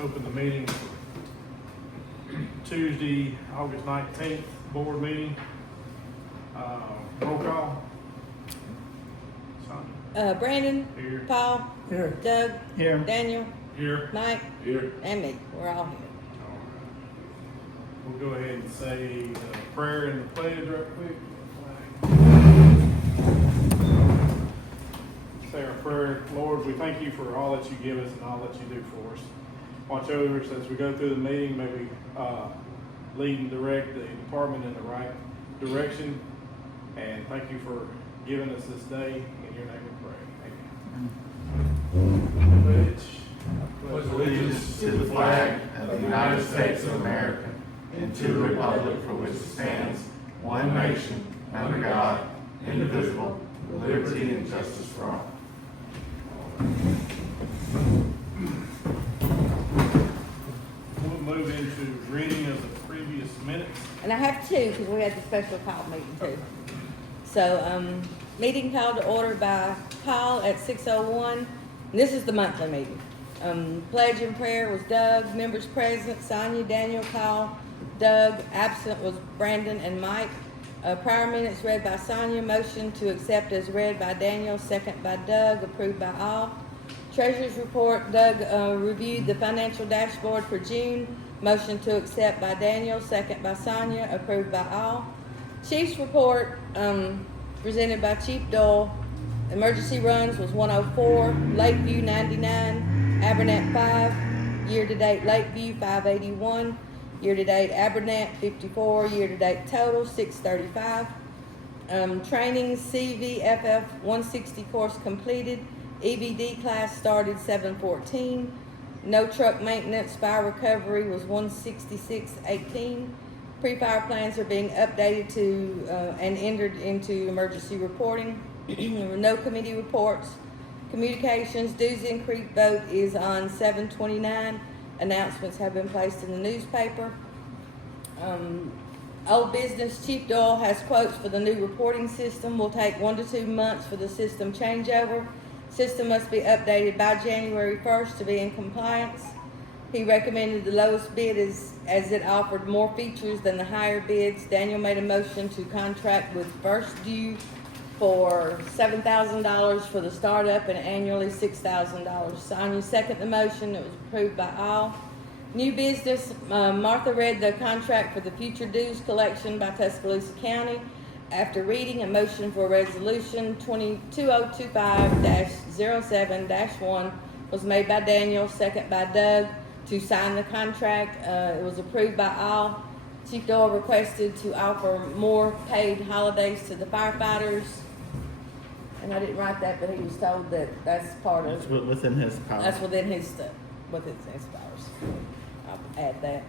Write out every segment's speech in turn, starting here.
Open the meeting Tuesday, August 19th, board meeting. Roll call. Sonia? Brandon, Here. Paul, Here. Doug, Here. Daniel, Here. Mike, Here. and me. We're all here. We'll go ahead and say the prayer and the pledge right quick. Say our prayer. Lord, we thank you for all that you give us and all that you do for us. Watch over us as we go through the meeting, maybe lead and direct the department in the right direction. And thank you for giving us this day. In your name we pray. Amen. Pledge allegiance to the flag of the United States of America and to the republic for which it stands, one nation, under God, indivisible, with liberty and justice for all. We'll move into reading of the previous minutes. And I have two because we had the special call meeting too. So, meeting called to order by Paul at 6:01. This is the monthly meeting. Pledge and prayer was Doug. Members present: Sonia, Daniel, Paul, Doug. Absent was Brandon and Mike. Prior minutes read by Sonia. Motion to accept as read by Daniel. Second by Doug. Approved by all. Treasurer's report. Doug reviewed the financial dashboard for June. Motion to accept by Daniel. Second by Sonia. Approved by all. Chief's report presented by Chief Doyle. Emergency runs was 104. Lakeview 99. Abernat 5. Year-to-date Lakeview 581. Year-to-date Abernat 54. Year-to-date total 635. Training CVFF 160 course completed. EBD class started 714. No truck maintenance. Fire recovery was 166.18. Pre-fire plans are being updated to and entered into emergency reporting. There were no committee reports. Communications dues increase vote is on 7/29. Announcements have been placed in the newspaper. Old business, Chief Doyle has quotes for the new reporting system. Will take 1 to 2 months for the system changeover. System must be updated by January 1st to be in compliance. He recommended the lowest bid as it offered more features than the higher bids. Daniel made a motion to contract with First Due for $7,000 for the startup and annually $6,000. Sonia seconded the motion. It was approved by all. New business, Martha read the contract for the future dues collection by Tuscaloosa County. After reading, a motion for resolution 2025-07-1 was made by Daniel, second by Doug, to sign the contract. It was approved by all. Chief Doyle requested to offer more paid holidays to the firefighters. And I didn't write that, but he was told that that's part of, It's within his power. that's within his stuff, within his powers. I'll add that.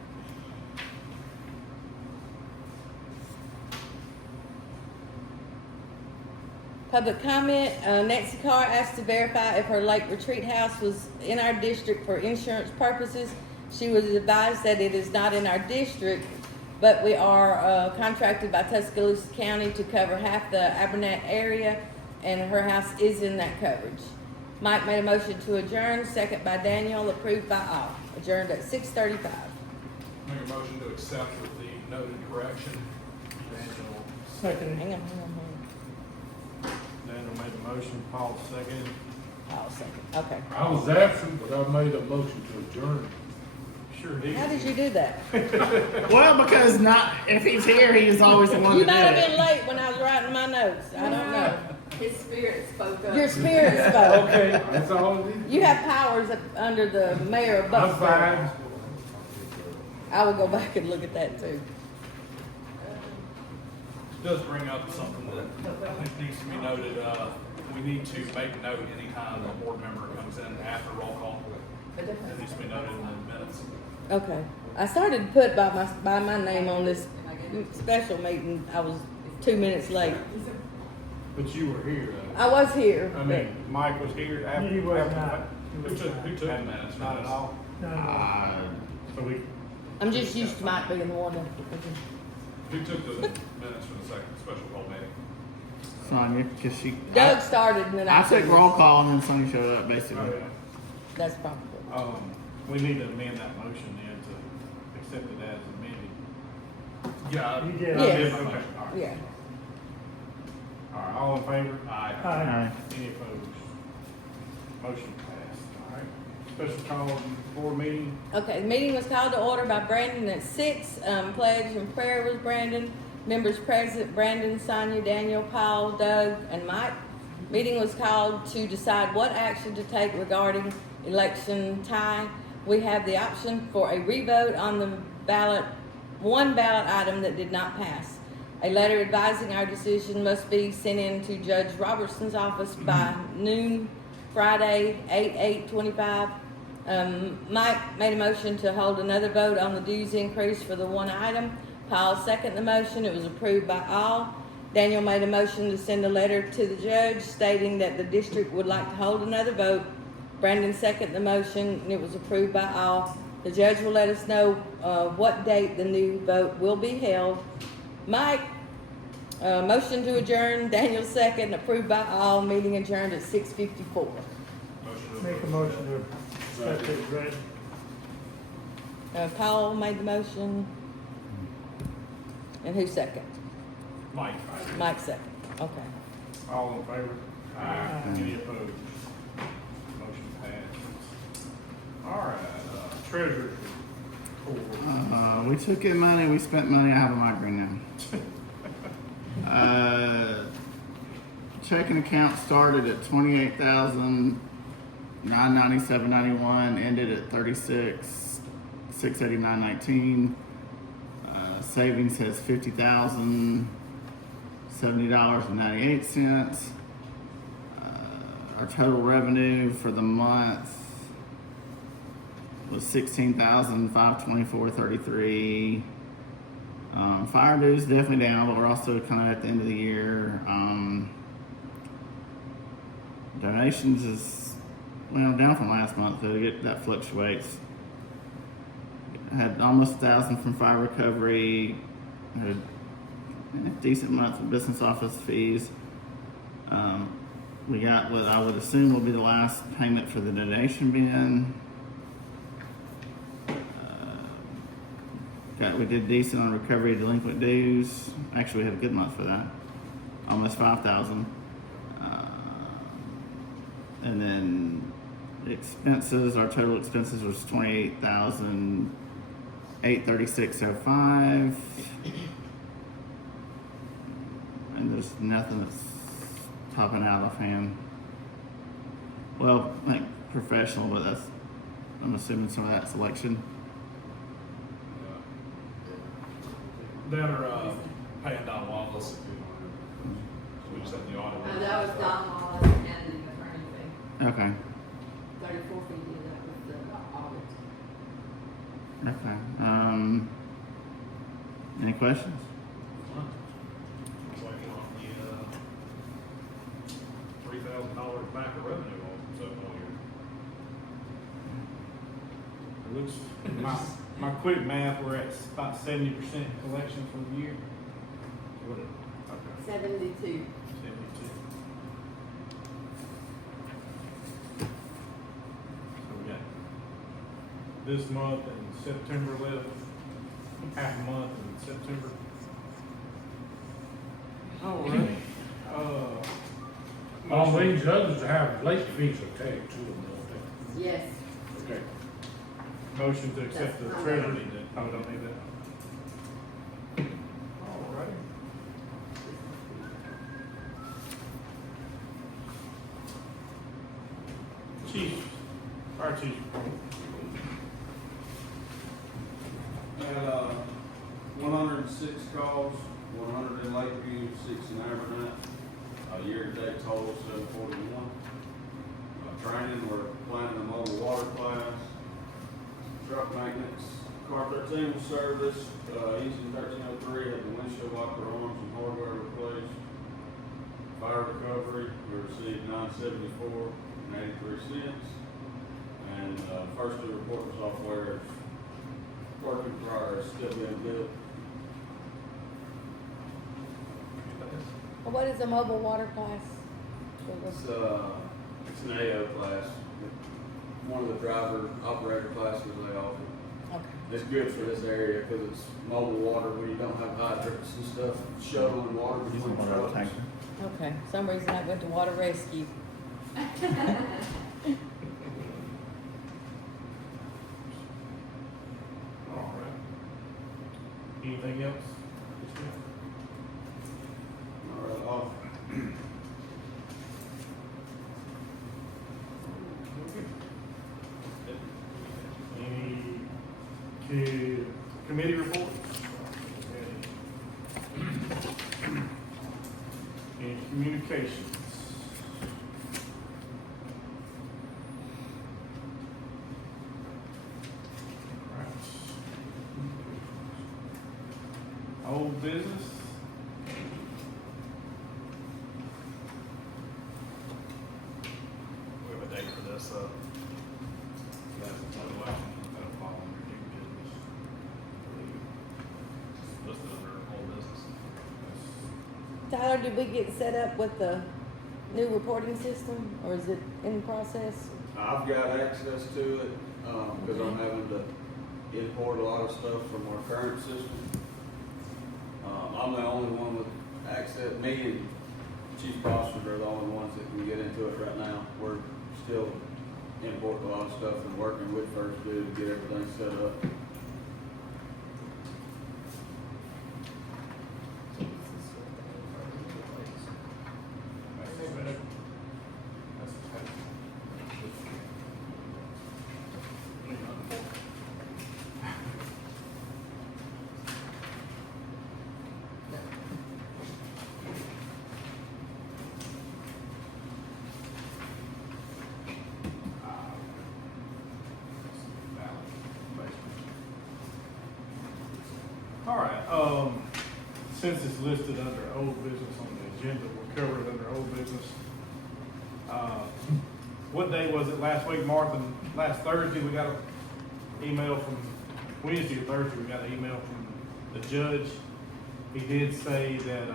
Public comment, Nancy Carr asked to verify if her Lake Retreat House was in our district for insurance purposes. She was advised that it is not in our district, but we are contracted by Tuscaloosa County to cover half the Abernat area, and her house is in that coverage. Mike made a motion to adjourn, second by Daniel, approved by all. Adjourned at 6:35. Make a motion to accept with the noted correction. Daniel, Second. Hang on. Daniel made the motion. Paul seconded. I'll second. Okay. I was absent, but I made a motion to adjourn. Sure did. How did you do that? Well, because if he's here, he's always the one You to do might have it. been late when I was writing my notes. I don't know. His spirit spoke up. Your spirit spoke. Okay, that's all it is. You have powers under the mayor of I'm Bucksburg. fine. I will go back and look at that too. It does bring up something that I think needs to be noted. We need to make note anytime a board member comes in after roll call. It needs to be noted in the minutes. Okay. I started to put by my name on this special meeting. I was 2 minutes late. But you were here, though. I was here. I mean, Mike was here after. He was after- not. Who took the minutes? Not at all. So we, I'm just used to Mike being the one that. Who took the minutes for the second special call meeting? Sonya, because she. Doug started and then I took finished. roll call and then Sonya showed up, basically. oh, yeah. That's probably. we need to amend that motion then to accept it as amended. Yeah. You did. Yes. Okay, all right. Yeah. All right, all in favor? Aye. Aye. Any opposed? Motion passed, all right. Special call board meeting, Okay, the meeting was called to order by Brandon at 6. Pledge and prayer was Brandon. Members present, Brandon, Sonia, Daniel, Paul, Doug, and Mike. Meeting was called to decide what action to take regarding election tie. We have the option for a revote on the ballot, one ballot item that did not pass. A letter advising our decision must be sent in to Judge Robertson's office by noon Friday, 8/8/25. Mike made a motion to hold another vote on the dues increase for the one item. Paul seconded the motion. It was approved by all. Daniel made a motion to send a letter to the judge stating that the district would like to hold another vote. Brandon seconded the motion, and it was approved by all. The judge will let us know what date the new vote will be held. Mike, motion to adjourn. Daniel second, approved by all. Meeting adjourned at 6:54. Motion to Make a approve. motion to accept it, Brad. Paul made the motion. And who second? Mike. Mike second. Okay. all in favor? Aye. Any opposed? Motion passes. All right, treasurer's report. We took in money, we spent money, I have a migraine now. Checking account started at 28,997.91, ended at 36,689.19. Savings has $50,070.98. Our total revenue for the month was $16,524.33. Fire dues definitely down, but we're also kind of at the end of the year. Donations is down from last month, but that fluctuates. Had almost 1,000 from fire recovery. Had a decent month of business office fees. We got what I would assume will be the last payment for the donation bin. We did decent on recovery of delinquent dues. Actually, we had a good month for that. Almost 5,000. And then expenses, our total expenses was 28,836.05. And there's nothing that's topping out offhand. Well, I think professional, but I'm assuming some of that's election. That or paying Don Wallace. So we just have the audit. That was Don Wallace and the attorney fee. Okay. 34 feet, that was the audit. Okay. Any questions? It's like we want the $3,000 back of revenue all so all year. It looks, my quick math, we're at about 70% collection for the year. What it- Okay, 72. 72. So we got this month and September left, half a month in September. All right. All these others have late fees attached to them, don't Yes. Okay. Motion to accept the That's not treasury, right. oh, we don't need that. All right. Chief, fire chief. Had 106 calls, 100 in Lakeview, 6 in Aberdeen. Year-to-date total 741. Training, we're planning a mobile water class. Truck maintenance, car 13 was serviced. Engine 1303 had the windshield wiper arms and hardware replaced. Fire recovery, we received $974.83. And first due report software is work in progress, still being built. Well, what is a mobile water class? It's an AO class. one of the driver operator classes they offer. Okay. It's good for this area because it's mobile water when you don't have hydrants and stuff, shuttling water Use between one of those trucks. tankers. Okay, some reason I went to water rescue. All right. Anything else? All right, off. Any committee reports? Any communications? All right. Old business? We have a date for this, that's another election, that'll fall under new business. Listed under old business. Tyler, did we get set up with the new reporting system, or is it in process? I've got access to it, because I'm having to import a lot of stuff from our current system. I'm the only one with access, me and Chief Bosford are the only ones that can get into it right now. We're still importing a lot of stuff and working with First Due to get everything set up. All right, since it's listed under old business on the agenda, we'll cover it under old business. What day was it last week, Martha? Last Thursday, we got an email from, Wednesday or Thursday, we got an email from the judge. He did say that,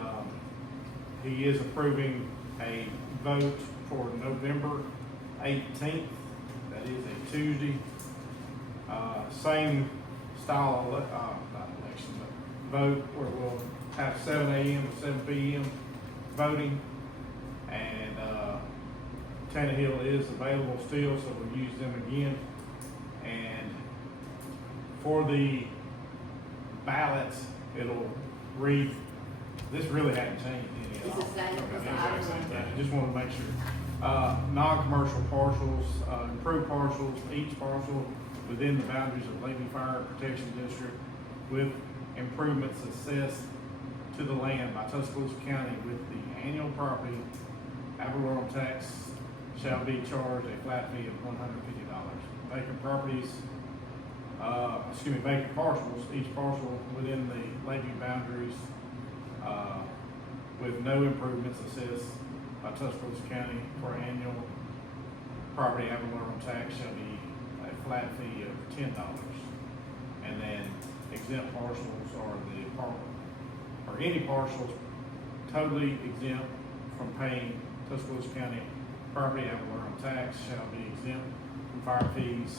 he is approving a vote for November 18th. That is a Tuesday. Same style, not election, but vote where we'll have 7 a.m. to 7 p.m. voting. And, Tannehill is available still, so we'll use them again. And for the ballots, it'll read, this really hadn't changed any at It's all. the same, Okay, it's the the exact item same number. thing. Just wanna make sure. Non-commercial parcels, improved parcels, each parcel within the boundaries of Lakeview Fire Protection District with improvements assessed to the land by Tuscaloosa County with the annual property ad valorem tax shall be charged a flat fee of $150. Vacant properties, vacant parcels, each parcel within the Lakeview boundaries, with no improvements assessed by Tuscaloosa County for annual property ad valorem tax shall be a flat fee of $10. And then exempt parcels are any parcels totally exempt from paying Tuscaloosa County property ad valorem tax shall be exempt from fire fees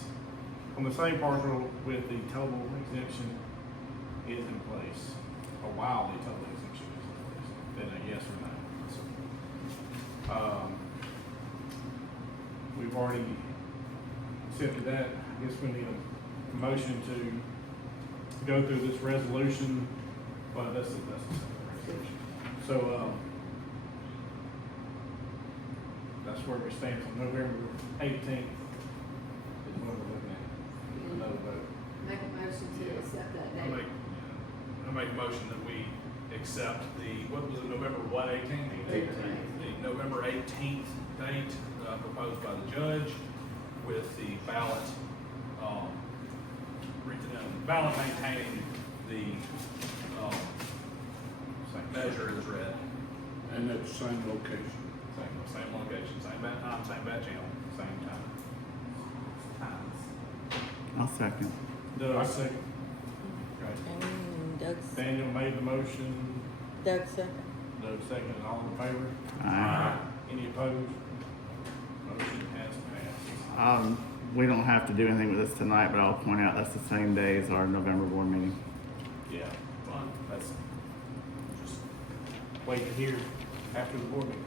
on the same parcel with the total exemption is in place, or while the total exemption is in place, then a yes or no. We've already accepted that. I guess we need a motion to go through this resolution. Well, that's a separate resolution. So, that's where we stand on November 18th. Is when we're looking at another vote. Make a motion to accept that I date. make a motion that we accept the, what was it, November what, 18th? 18th. The November 18th date, proposed by the judge with the ballot, ballot maintaining the, measure is read. And at the same location. Same location, same bat time, same bat channel, same time. Times. I'll second. Doug, second. Okay. And Doug's, Daniel made the motion, Doug second. Doug seconded, all in favor? Aye. Any opposed? Motion has passed. we don't have to do anything with this tonight, but I'll point out that's the same day as our November board meeting. Yeah, fine, that's just wait to hear after the board meeting.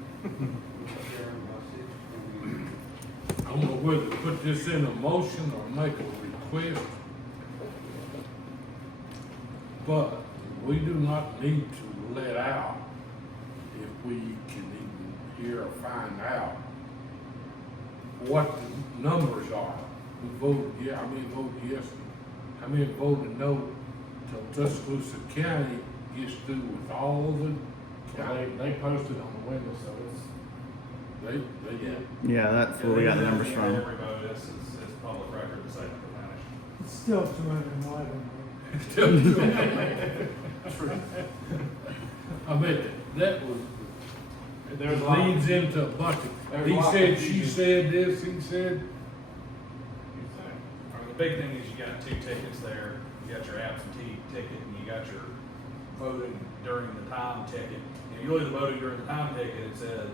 I don't know whether to put this in a motion or make a request. But we do not need to let out if we can even hear or find out what the numbers are. We voted, yeah, I mean, voted yes, how many voted no, till Tuscaloosa County gets through with all the county. They posted on the window, so it's, They did. Yeah, that's where we got the numbers Yeah, from. every vote is public record to say that they're vanished. It's still 211. I mean, that was, there's a lot. leads into a bunch There's of, a he lot of said, she confusion. said this, he said, I mean, the big thing is you got 2 tickets there. You got your absentee ticket and you got your voting during the time ticket. You know, you look at the voting during the time ticket, it said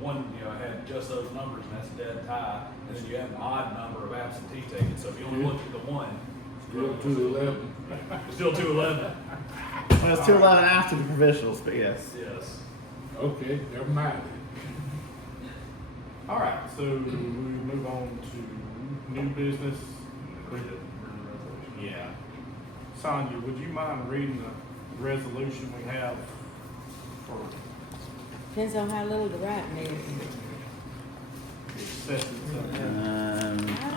one, you know, had just those numbers and that's a dead tie. And then you have an odd number of absentee tickets. So if you only look at the one, still 211. it's still 211. Well, it's 211 after the provisionals, but yes. Yes. Okay, never mind. All right, so we move on to new business. Yeah. Sonia, would you mind reading the resolution we have for Depends on how little the writing is. the acceptance of I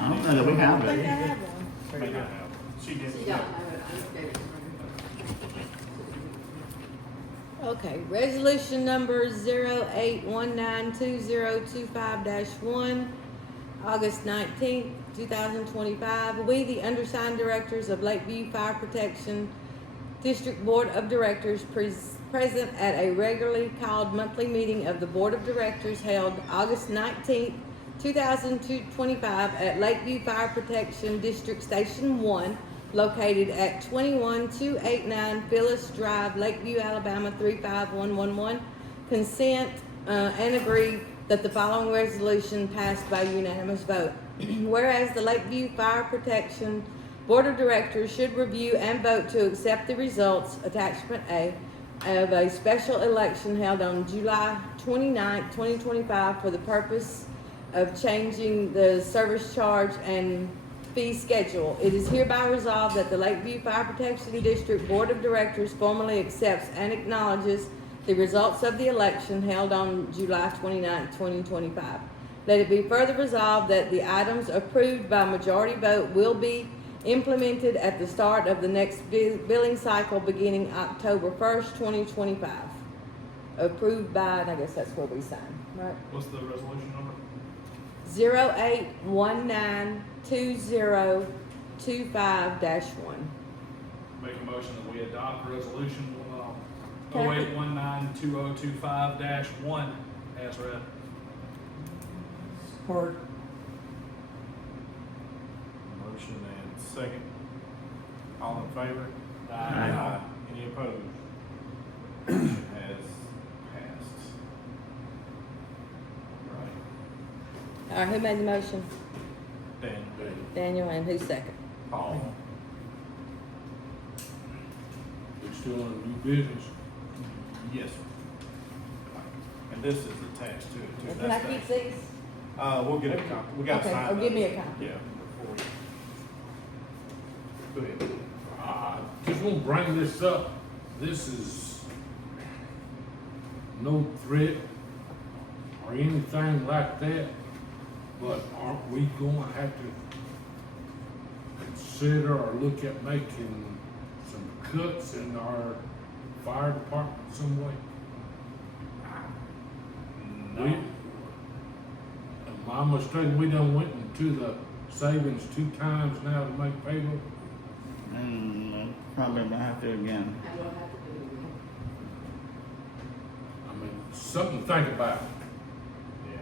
don't know that we I have don't think I it. have one. May not have. She She did. don't know it, I just gave it to her. Okay, resolution number 08192025-1, August 19th, 2025. We, the undersigned directors of Lakeview Fire Protection District Board of Directors, present at a regularly called monthly meeting of the Board of Directors held August 19th, 2025 at Lakeview Fire Protection District Station 1, located at 21289 Phyllis Drive, Lakeview, Alabama 35111. Consent and agree that the following resolution passed by unanimous vote. Whereas the Lakeview Fire Protection Board of Directors should review and vote to accept the results, attachment A, of a special election held on July 29, 2025 for the purpose of changing the service charge and fee schedule. It is hereby resolved that the Lakeview Fire Protection District Board of Directors formally accepts and acknowledges the results of the election held on July 29, 2025. Let it be further resolved that the items approved by majority vote will be implemented at the start of the next billing cycle beginning October 1st, 2025. Approved by, and I guess that's where we sign, right? What's the resolution number? 08192025-1. Make a motion that we adopt resolution, Can I- 08192025-1 as read. Support. Motion and second. All in favor? Aye. Any opposed? Motion has passed. Right. All right, who made the motion? Dan, Daniel, and who's second? Paul. We're still on new business. Yes, sir. And this is attached to it too. Can I That's keep the- these? We'll get a copy. We got to Okay, sign. oh, give me a those. copy. Yeah, before you. Go ahead. Just want to bring this up. This is no threat or anything like that, but aren't we going to have to consider or look at making some cuts in our fire department some way? We, am I mistaken, we done went into the savings 2 times now to make payroll? And probably gonna have to again. And we'll have to do it again. I mean, something to think about. Yeah,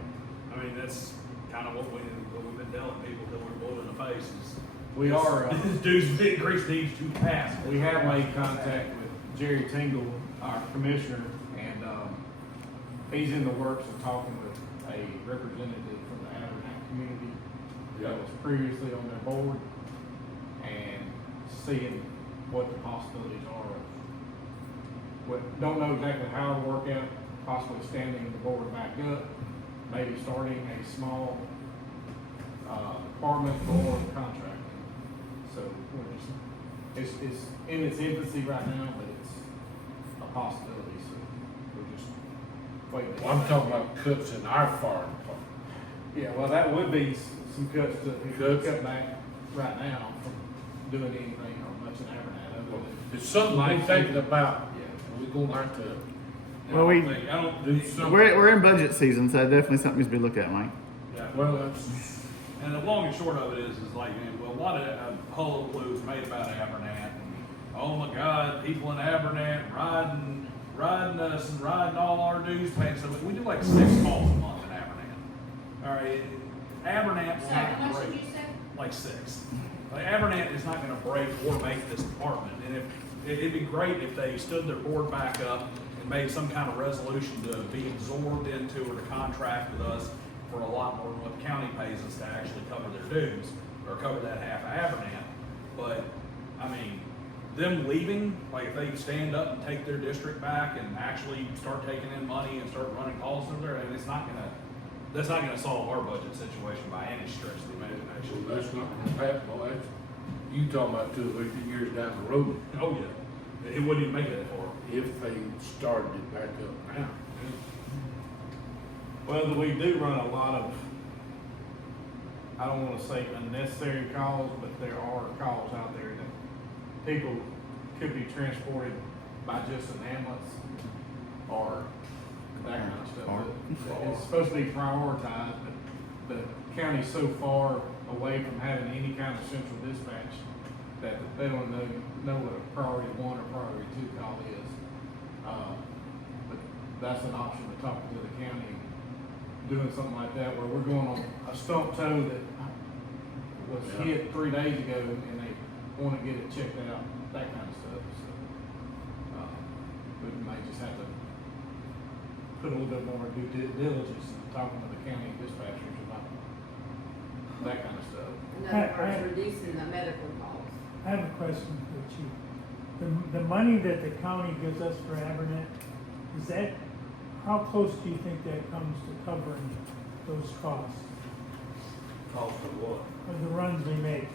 I mean, that's kind of what we've been telling people till we're blue in the face is. We are, This dude's increase needs to pass. we have made contact with Jerry Tingle, our commissioner, and, he's in the works of talking with a representative from the Abernathy community Yeah. that was previously on their board and seeing what the possibilities are of don't know exactly how it'll work out, possibly standing the board back up, maybe starting a small, department or contracting. So we're just, it's in its infancy right now, but it's a possibility, so we're just waiting. Well, I'm talking about cuts in our fire department. Yeah, well, that would be some cuts to, if we Cuts? cut back right now from doing anything or much in Abernathy other than. It's something to be thinking about. Yeah. We're gonna have to Well, we- I don't, do something. We're in budget season, so definitely something needs to be looked at, Mike. yeah, Well, that's, and the long and short of it is like, man, well, a lot of hullabaloo is made about Abernathy. And, oh my God, people in Abernathy riding us and riding all our dues, paying something. We do like 6 calls a month in Abernathy. All right, Abernathy's Sorry, not how much great. did you say? Like 6. Like Abernathy is not going to break or make this department, and if it'd be great if they stood their board back up and made some kind of resolution to be absorbed into or to contract with us for a lot more than what the county pays us to actually cover their dues or cover that half of Abernathy. But I mean, them leaving, like if they stand up and take their district back and actually start taking in money and start running calls through there, and that's not gonna solve our budget situation by any stretch of the imagination. that's not gonna happen, well, that's, you talking about 2 or 3 years down the road, Oh yeah, it wouldn't even make it far. if they started it back up now. Well, we do run a lot of, I don't wanna say unnecessary calls, but there are calls out there that people could be transported by just an ambulance or that kind of stuff. But it's supposed to be prioritized, but the county's so far away from having any kind of central dispatch that they don't know what a priority 1 or priority 2 call is. But that's an option to talk to the county, doing something like that, where we're going on a stump toe that was hit 3 days ago and they wanna get it checked out, that kind of stuff, so. We may just have to put a little bit more due diligence in talking to the county dispatchers about that kind of stuff. In other words, reducing the medical calls. I have a question for the chief. The money that the county gives us for Abernathy, is that, how close do you think that comes to covering those costs Cost of what? of the runs we make?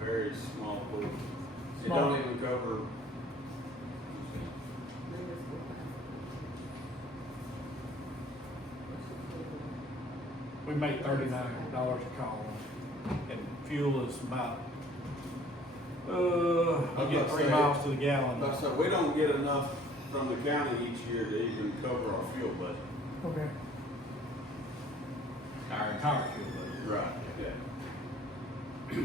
Very small portion. It Small. don't even cover. We make $39 a call, and fuel is about, we get 3 miles to the gallon. Like I said, we don't get enough from the county each year to even cover our fuel budget. Okay. Our entire fuel budget. Right. Yeah.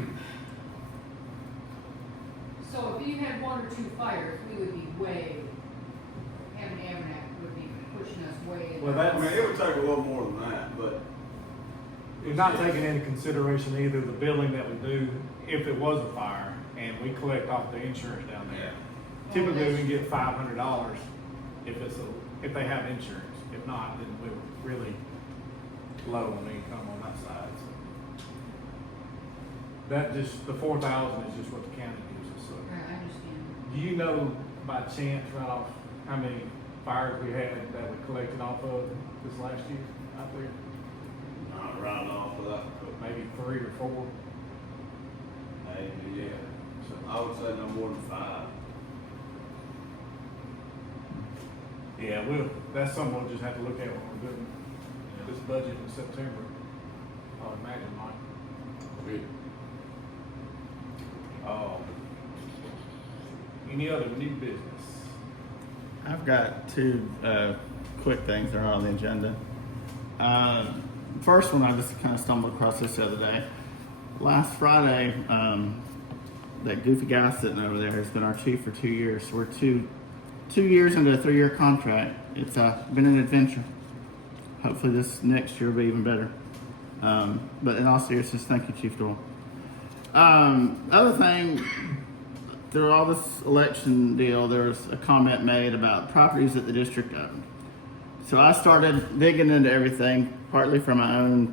So if you had 1 or 2 fires, we would be way, having Abernathy would be pushing us way. in Well, the- I mean, it would take a little more than that, but. We're not taking into consideration either the billing that we do if it was a fire, and we collect off the insurance down there. Typically, we can get $500 if they have insurance. If not, then we're really low on income on that side. So. That just, the 4,000 is just what the county gives us, so. Right, I understand. Do you know by chance right off how many fires we had that we collected off of this last year out there? Not round off of that, but Maybe 3 or 4? maybe, yeah. So, I would say no more than 5. yeah, that's something we'll just have to look at when we're doing this budget in September. I would imagine, Mike. We- Any other new business? I've got 2 quick things that are on the agenda. First one, I just kind of stumbled across this the other day. Last Friday, that goofy guy sitting over there has been our chief for 2 years. So we're two years into a 3-year contract. It's been an adventure. Hopefully this next year will be even better. But in all seriousness, thank you, Chief Doyle. Other thing, through all this election deal, there was a comment made about properties that the district owned. So I started digging into everything, partly for my own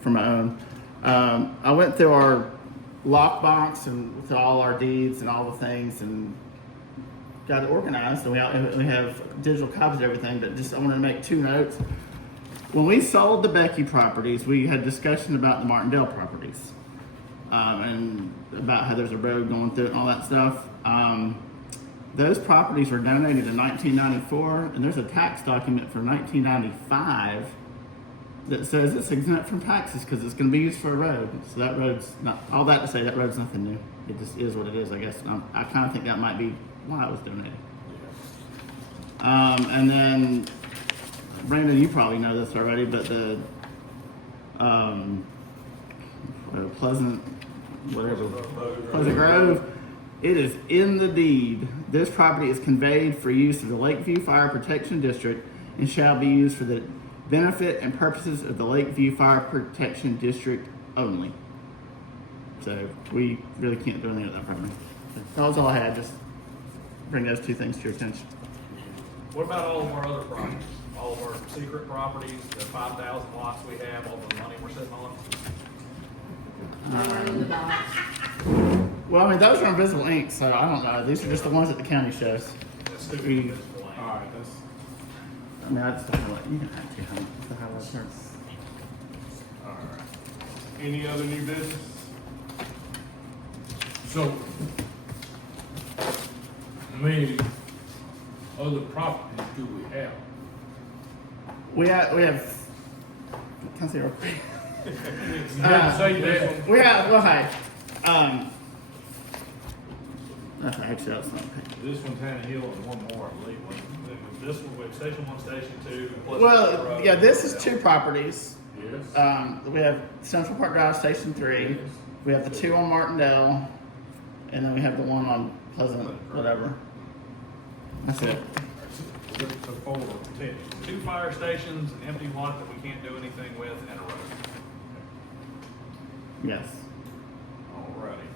for my own. I went through our lockbox and with all our deeds and all the things and got it organized. And we have digital copies of everything. But just I wanted to make 2 notes. When we sold the Becky properties, we had discussion about the Martindale properties and about how there's a road going through it and all that stuff. Those properties were donated in 1994, and there's a tax document for 1995 that says it's exempt from taxes because it's going to be used for a road. So that road's not, all that to say that road's nothing new. It just is what it is, I guess. I kind of think that might be why it was donated. And then, Brandon, you probably know this already, but the Pleasant Grove, it is in the deed. This property is conveyed for use of the Lakeview Fire Protection District and shall be used for the benefit and purposes of the Lakeview Fire Protection District only. So we really can't do anything with that property. That was all I had. Just bring those 2 things to your attention. What about all of our other properties? All of our secret properties, the 5,000 lots we have, all the money we're sitting on? Well, I mean, those are invisible ink, so I don't know. These are just the ones that the county shows. That's stupid. We- All right, that's, I mean, I just don't know what you can have to. That's how that works. all right. Any other new business? So, how many other properties do we have? We have. Can I say real quick? You didn't say that. We have. Well, hey. Actually, that's not. This one's Hannah Hill and one more, I believe. This one, we have Station 1, Station 2. Pleasant Well, Road. yeah. This is 2 properties. Yes. We have Central Park Drive, Station 3. We have the 2 on Martindale, and then we have the 1 on Pleasant, whatever. That's it. So 4, 10. 2 fire stations, an empty lot that we can't do anything with, and a road. Yes. All righty.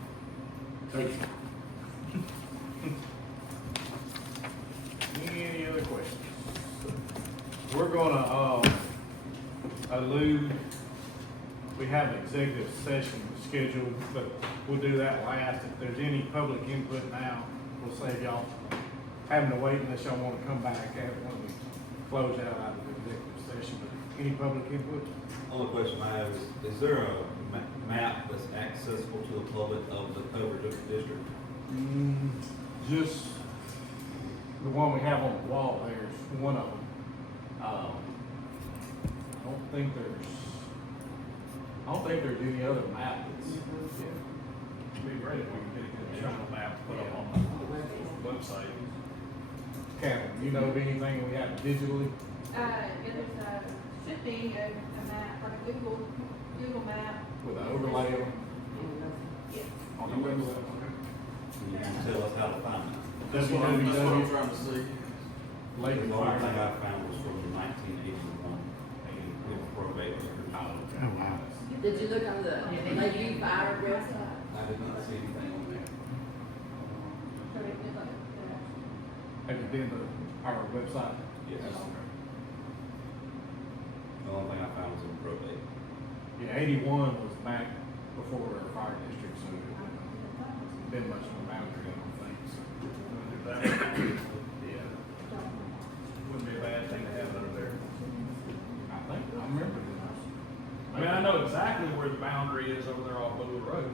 Any other questions? We're gonna, allude, we have an executive session scheduled, but we'll do that last. If there's any public input now, we'll save y'all having to wait unless y'all wanna come back after when we close out of the executive session. But any public input? Only question I have is there a map that's accessible to the public of the coverage of the district? Just the one we have on the wall there is one of them. I don't think there's any other map that's, It'd be great if we could get a good channel map to put up on the website. Cameron, you know of anything we have digitally? Yeah, should be a map, like a Google map. With an overlay on Yes. the website? Can you tell us how to find it? That's what I'm trying to see. Lake The only thing Fire. I found was from 1981, with probate record. Oh wow. Did you look on the Lakeview Fire website? I did not see anything on there. Have you been to our website? Yes. The only thing I found was in probate. Yeah, 81 was back before our fire district, so it's been much of a boundary, I don't think, so. Yeah. Wouldn't be a bad thing to have it over there. I remember this. I mean, I know exactly where the boundary is over there off Bowie Road.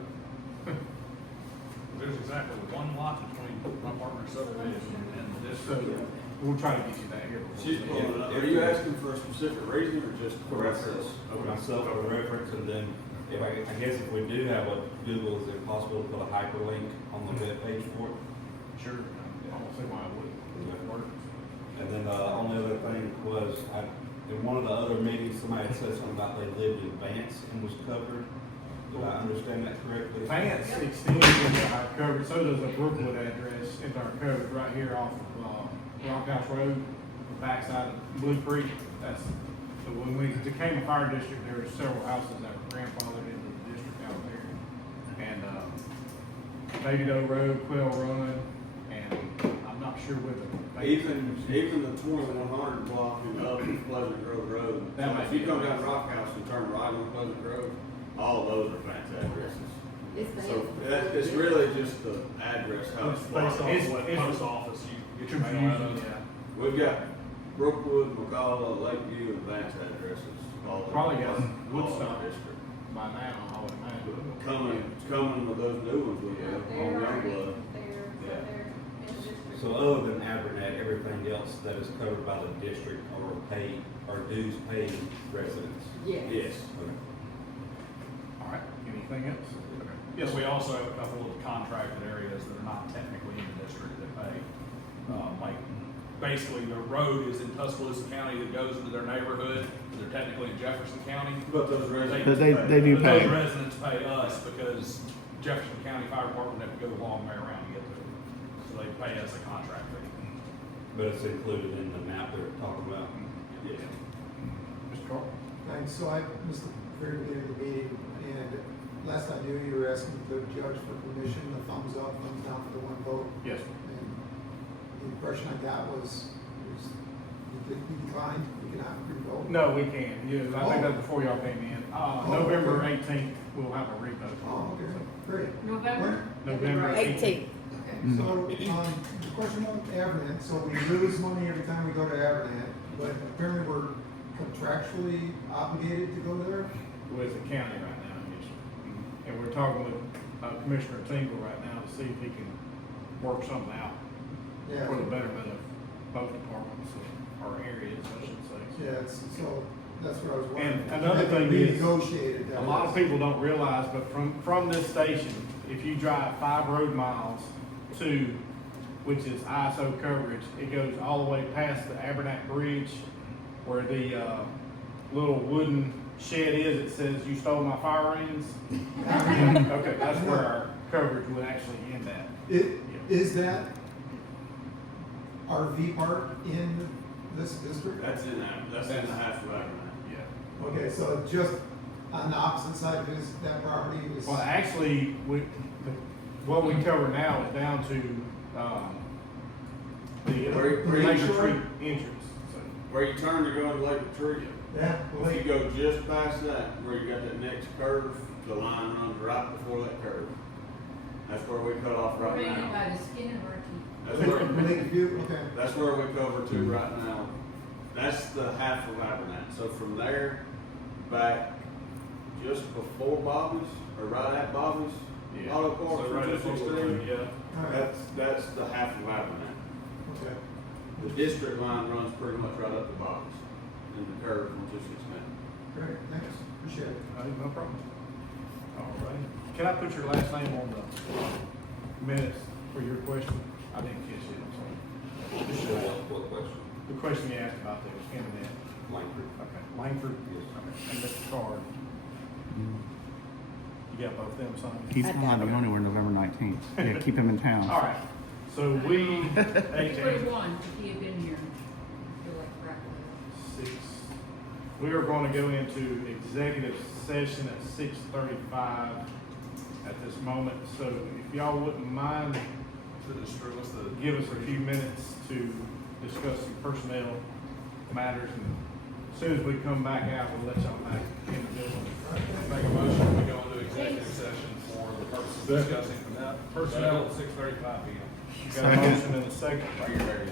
There's exactly one lot between my partner's subdivision and the So, district. we'll try to get you that here. She's pulling it up. Are you asking for a specific reason or just For reference, for myself for reference, and then if I guess if we do have a Google, is it possible to put a hyperlink on the web page for it? Sure, I don't see why it wouldn't. That works. And then the only other thing was, in one of the other meetings, somebody had said something about they lived in Vance and was covered. Did I understand that correctly? Vance extends into our coverage, so does a Brookwood address into our coverage right here off of, Rock House Road, the backside of Blue Creek. That's, so when we became a fire district, there were several houses that were grandfathered into the district out there. And, Baby Doe Road, Quail Run, and I'm not sure you're with them. Even the 2100 block and up in Pleasant Grove Road. That might If you be- come down Rock House and turn right on Pleasant Grove, all those are Vance addresses. It's So it's really just the address how it's Based blocked. on It's- what it's- post office you get your mail out of. Yeah. We've got Brookwood, McCalla, Lakeview, and Vance addresses. All in- Probably got all in our Woodstock. district. By now, I would imagine. Coming with those new ones we have on Youngblood. So other than Abernathy, everything else that is covered by the district or paid, or dues paid residents? Yes. Yes. Okay. All right, anything else? Yes, we also have a couple of contracted areas that are not technically in the district that pay. Like, basically, the road is in Tuscaloosa County that goes into their neighborhood, they're technically in Jefferson County. But those residents. But they do But pay. those residents pay us because Jefferson County Fire Department have to go a long way around to get to it. So they pay us a contract fee. But it's included in the map they're talking about? Yes. Mr. Carl? Thanks, so I missed the very beginning of the meeting, and last I knew, you were asking the judge for permission, the thumbs up, thumbs down for the one vote. Yes. And the impression I got was you declined, you cannot re-vote. No, we can. Yeah, I think that's before y'all came in. November okay. 18th, we'll have a revote. Oh, okay, great. November? November 18th. Okay. So, the question on Abernathy, so we lose money every time we go to Abernathy, but apparently we're contractually obligated to go there? With the county right now, yes. And we're talking with Commissioner Tingle right now to see if he can work something out Yeah. for the betterment of both departments or areas, I should say. Yeah, so that's what I was wondering. And another thing is, Renegotiated that. a lot of people don't realize, but from this station, if you drive 5 road miles to, which is ISO coverage, it goes all the way past the Abernathy Bridge where the little wooden shed is. It says, "You stole my fire rings." Okay, that's where our coverage would actually end at. Is that RV park in this district? That's in the half of Abernathy. Yeah. Okay, so just on the opposite side of that property is. Well, actually, what we cover now is down to the Where Lake you Retreat short? entrance. So, Where you turn to go into Lake Retreat. Yeah, well, If you go just past that, where you got that next curve, the line runs right before that curve. That's where we cut off right Ran it now. by the skin of our teeth. That's where we cover to right now. That's the half of Abernathy. So from there back just before Bobby's or right at Bobby's Yeah. Auto Parts, So right at which is Fuller Road, yeah. all right, that's the half of Abernathy. okay. The district line runs pretty much right up to Bobby's and the curve from 269. Great, thanks, appreciate it. no problem. All right. Can I put your last name on the minutes for your question? I didn't catch it, I'm sorry. What question? The question you asked about the internet. Langford? Okay, Langford. Yes. Okay, and Mr. Card. You got both them signed? He's not allowed to go anywhere November 19th. Yeah, keep him in town. All right, so we, February 1, if he had been here, I feel like crap. 6, we are going to go into executive session at 6:35 at this moment. So if y'all wouldn't mind, What's the? give us a few minutes to discuss some personnel matters, and as soon as we come back out, we'll let y'all back in the building. Make a motion, we go into executive session for the purpose of discussing personnel at 6:35 p.m. Got a motion and a second. Are you ready?